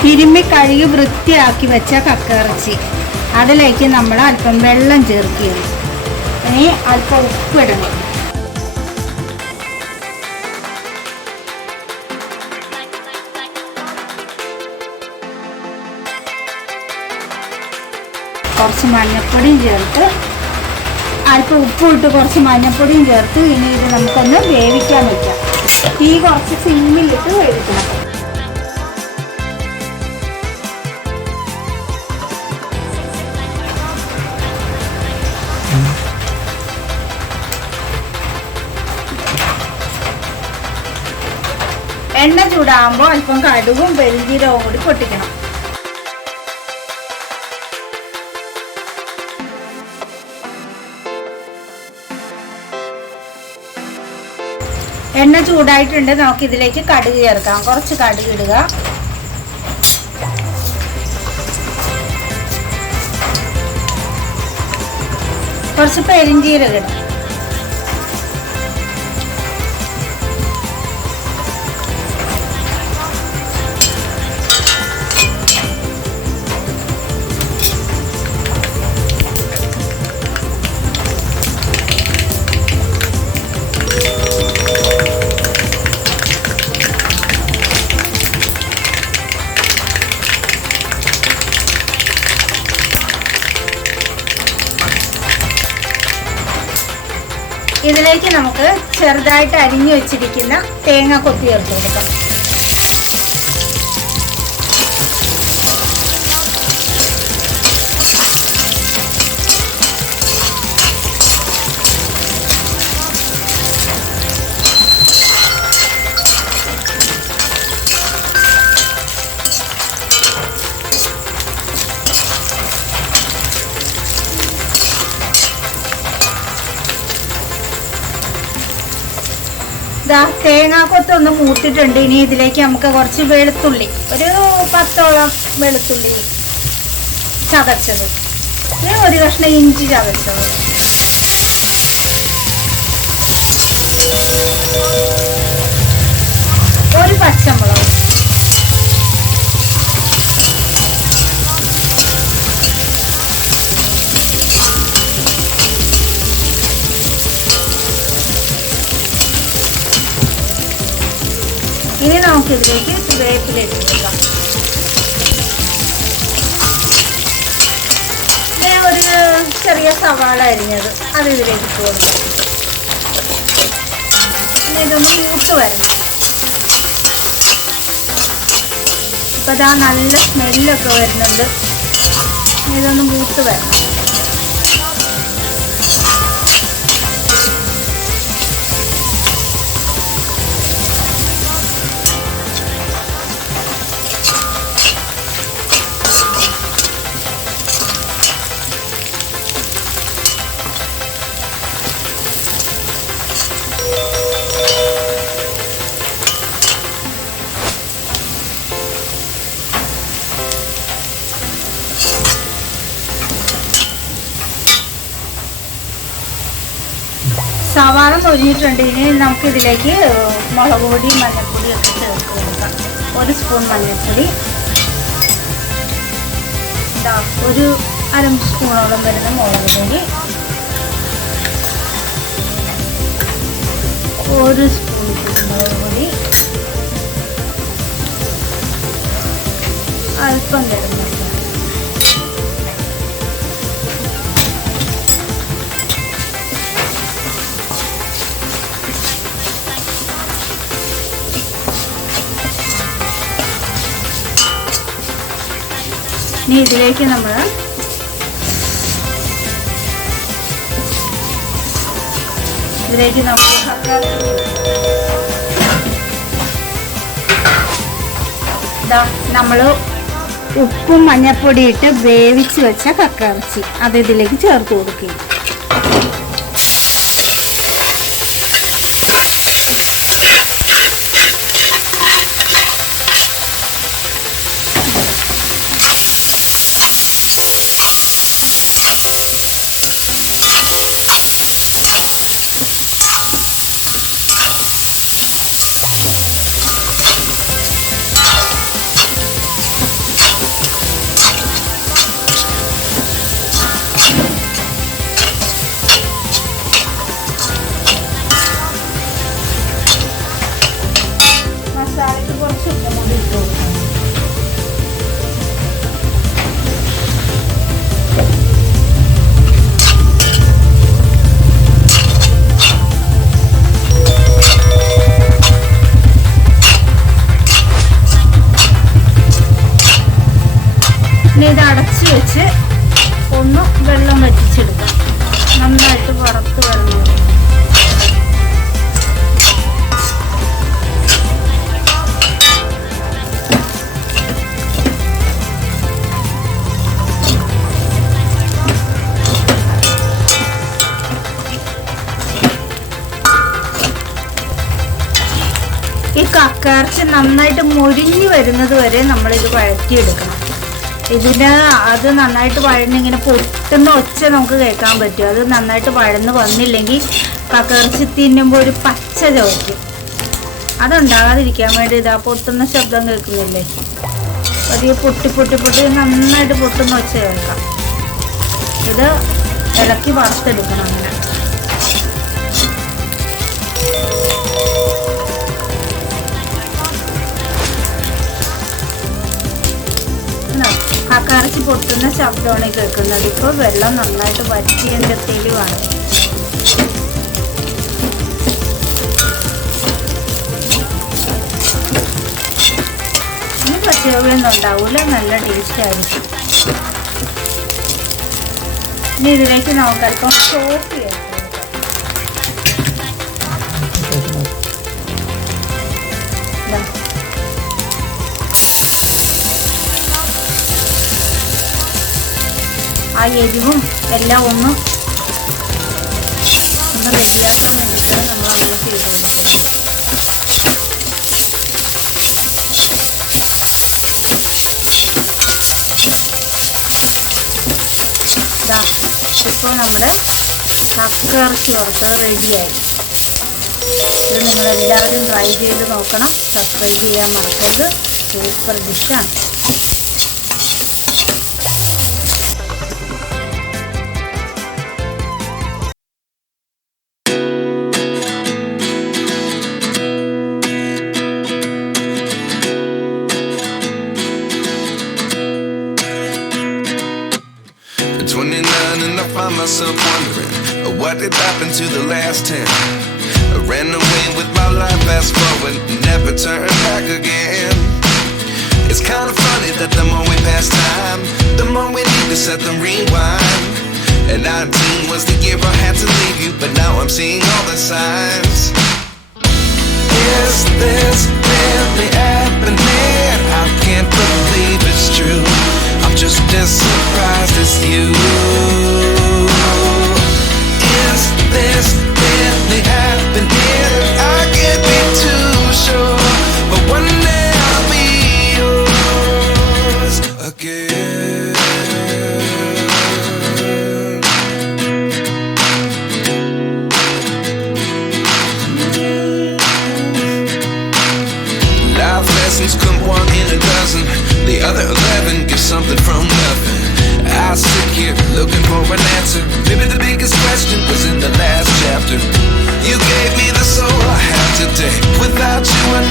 തിരുമ്മി കഴുകി വൃത്തിയാക്കി വെച്ച കക്കയിറച്ചി അതിലേക്ക് നമ്മൾ അല്പം വെള്ളം ചേർക്കുകയാണ്. ഇനി അല്പം ഉപ്പിടണം. കുറച്ച് മഞ്ഞൾപ്പൊടിയും ചേർത്ത് അല്പം ഉപ്പും ഇട്ട് കുറച്ച് മഞ്ഞൾപ്പൊടിയും ചേർത്ത് ഇനി ഇത് നമുക്കൊന്ന് വേവിക്കാൻ വയ്ക്കാം. തീ കുറച്ച് സിമ്മിലിട്ട് വേവിക്കണം. എണ്ണ ചൂടാകുമ്പോൾ അല്പം കടുകും പെരുംജീരകവും കൂടി പൊട്ടിക്കണം. എണ്ണ ചൂടായിട്ടുണ്ട്. നമുക്കിതിലേക്ക് കടുക് ചേർക്കാം. കുറച്ച് കടുക് ഇടുക. കുറച്ച് പെരുംജീരകം ഇടുക. ഇതിലേക്ക് നമുക്ക് ചെറുതായിട്ട് അരിഞ്ഞു വെച്ചിരിക്കുന്ന തേങ്ങ കൊത്തി ചേർത്ത് കൊടുക്കാം. തേങ്ങാക്കൊത്തൊന്ന് മൂത്തിട്ടുണ്ട്. ഇനി ഇതിലേക്ക് നമുക്ക് കുറച്ച് വെളുത്തുള്ളി, ഒരു 10ഓളം വെളുത്തുള്ളി ചതച്ചത്, ഒരു കഷ്ണം ഇഞ്ചി ചതച്ചത്, ഒരു പച്ചമുളക്, ഇനി നമുക്കിതിലേക്ക് വേപ്പില ഇട്ട് കൊടുക്കാം. ഇങ്ങനെ ഒരു ചെറിയ സവാള അരിഞ്ഞത് അത് ഇതിലേക്ക് ഇട്ട് കൊടുക്കാം. ഇനി ഇതൊന്ന് മൂത്ത് വരണം. ഇപ്പം ഇതാ നല്ല സ്മെല്ലൊക്കെ വരുന്നുണ്ട്. ഇനി ഇതൊന്ന് മൂത്ത് വരണം. സവാള മൊരിഞ്ഞിട്ടുണ്ട്. ഇനി നമുക്കിതിലേക്ക് മുളക് പൊടിയും മഞ്ഞൾപ്പൊടിയും ഒക്കെ ചേർത്ത് കൊടുക്കാം. 1 സ്പൂൺ മഞ്ഞൾപ്പൊടി, ഒരു 1/2 സ്പൂണോളം വരുന്ന മുളക് പൊടി, 1 സ്പൂൺ കുരുമുളക് പൊടി, അല്പം ഗരം മസാല. ഇനി ഇതിലേക്ക് നമ്മൾ നമ്മൾ ഉപ്പും മഞ്ഞൾപ്പൊടി ഇട്ട് വേവിച്ച് വെച്ച കക്കയിറച്ചി അത് ഇതിലേക്ക് ചേർത്ത് കൊടുക്കുക. നന്നായിട്ട് മൊരിഞ്ഞ് വരുന്നത് വരെ നമ്മളിത് വഴറ്റിയെടുക്കണം. അത് നന്നായിട്ട് വഴന്നിങ്ങനെ പൊട്ടുന്ന ഒച്ച നമുക്ക് കേൾക്കാൻ പറ്റും. അത് നന്നായിട്ട് വഴന്ന് വന്നില്ലെങ്കിൽ കക്കയിറച്ചി തിന്നുമ്പോൾ ഒരു പച്ച ചോദിക്കും. അതുണ്ടാകാതിരിക്കാൻ വേണ്ടി ഇതാ പൊട്ടുന്ന ശബ്ദം കേൾക്കുന്നില്ലേ, പതിയെ പൊട്ടി പൊട്ടി പൊട്ടി നന്നായിട്ട് പൊട്ടുന്ന ഒച്ച കേൾക്കാം. ഇത് ഇളക്കി വറുത്തെടുക്കണം. അങ്ങനെ കക്കയിറച്ചി പൊട്ടുന്ന ശബ്ദമാണ് കേൾക്കുന്നത്. ഇപ്പോൾ വെള്ളം നന്നായിട്ട് വറ്റിയതിൻ്റെ തെളിവാണ്. ഇനി പച്ചയൊന്നും ഉണ്ടാവില്ല, നല്ല ടേസ്റ്റ് ആയിരിക്കും. ഇനി ഇതിലേക്ക് നമുക്ക് അല്പം സോസ് ചെയ്യാം. ആ എരിവും എല്ലാം ഒന്ന് റെഡിയാക്കാൻ വേണ്ടിയിട്ടാണ് നമ്മൾ അങ്ങനെ ചെയ്ത് കൊടുക്കുന്നത്. ഇപ്പോൾ നമ്മുടെ കക്കയിറച്ചി വറുത്തത് റെഡിയായി. ഇത് നിങ്ങളെല്ലാവരും ട്രൈ ചെയ്ത് നോക്കണം. സബ്സ്ക്രൈബ് ചെയ്യാൻ മറക്കരുത്. സൂപ്പർ ഡിഷാണ്. And I find myself wondering, what did happen to the last 10? I ran away with my life, fast forward, never turn back again. It's kind of funny that the more we pass time, the more we need to set the rewind. And 19 was the year I had to leave you, but now I'm seeing all the signs. Is this really happening? I can't believe it's true. I'm just as surprised as you. Is this really happening? I can't be too sure, but one day I'll be yours again. Life lessons come one in a dozen. The other 11 get something from nothing. I sit here looking for an answer. Maybe the biggest question was in the last chapter. You gave me the soul I have today. Without you I never